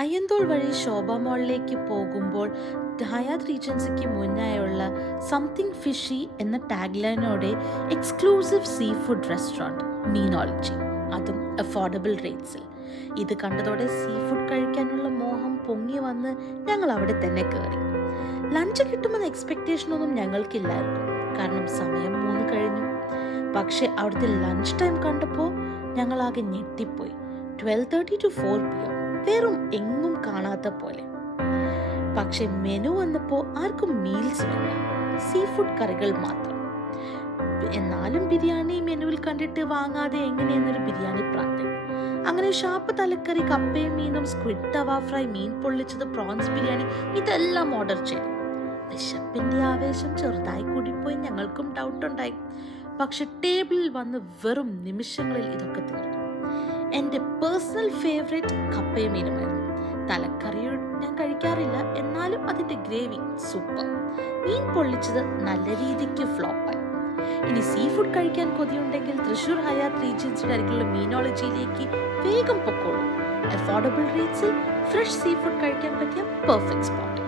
അയ്യന്തോൾ വഴി ശോഭ മോളിലേക്ക് പോകുമ്പോൾ Hayat റീജൻസിക്ക് മുന്നായുള്ള something fishy എന്ന ടാഗ്ലൈനോടെ exclusive sea food restaurant Meenology, അതും അഫോർഡബിൾ റേറ്റ്സിൽ. ഇത് കണ്ടതോടെ സീ ഫുഡ് കഴിക്കാനുള്ള മോഹം പൊങ്ങി വന്ന് ഞങ്ങൾ അവിടെ തന്നെ കയറി. ലഞ്ച് കിട്ടുമെന്ന എക്സ്പെക്റ്റേഷനൊന്നും ഞങ്ങൾക്കില്ലായിരുന്നു, കാരണം സമയം 3 കഴിഞ്ഞു. പക്ഷെ അവിടുത്തെ ലഞ്ച് ടൈം കണ്ടപ്പോൾ ഞങ്ങളാകെ ഞെട്ടിപ്പോയി. 12:30 to 4 PM, വേറും എങ്ങും കാണാത്ത പോലെ. പക്ഷെ മെനു വന്നപ്പോൾ ആർക്കും മീൽസ് വേണ്ട, സീ ഫുഡ് കറികൾ മാത്രം. എന്നാലും ബിരിയാണി മെനുവിൽ കണ്ടിട്ട് വാങ്ങാതെ എങ്ങനെയെന്നൊരു ബിരിയാണി പ്രാന്തൻ. അങ്ങനെ ഷാപ്പ് തലക്കറി, കപ്പയും മീനും, സ്ക്വിഡ് തവ ഫ്രൈ, മീൻ പൊള്ളിച്ചത്, പ്രോൺസ് ബിരിയാണി, ഇതെല്ലാം ഓർഡർ ചെയ്തു. വിശപ്പിന്റെ ആവേശം ചെറുതായി കൂടിപ്പോയി ഞങ്ങൾക്കും ഡൗട്ടുണ്ടായി. പക്ഷെ ടേബിളിൽ വന്ന് വെറും നിമിഷങ്ങളിൽ ഇതൊക്കെ തീർന്നു. എൻ്റെ പേഴ്സണൽ ഫേവറേറ്റ് കപ്പയും മീനുമായിരുന്നു. തലക്കറി ഞാൻ കഴിക്കാറില്ല, എന്നാലും അതിൻ്റെ ഗ്രേവി സൂപ്പർ. മീൻ പൊള്ളിച്ചത് നല്ല രീതിക്ക് ഫ്ലോപ്പായി. ഇനി സീ ഫുഡ് കഴിക്കാൻ കൊതിയുണ്ടെങ്കിൽ തൃശ്ശൂർ ഹയാത്ത് റീജൻസിയുടെ അരികിലുള്ള മീനോളജിയിലേക്ക് വേഗം പൊക്കോളൂ. അഫോർഡബിൾ റേറ്റ്സിൽ ഫ്രഷ് സീ ഫുഡ് കഴിക്കാൻ പറ്റിയ പെർഫെക്റ്റ് സ്പോട്ട്.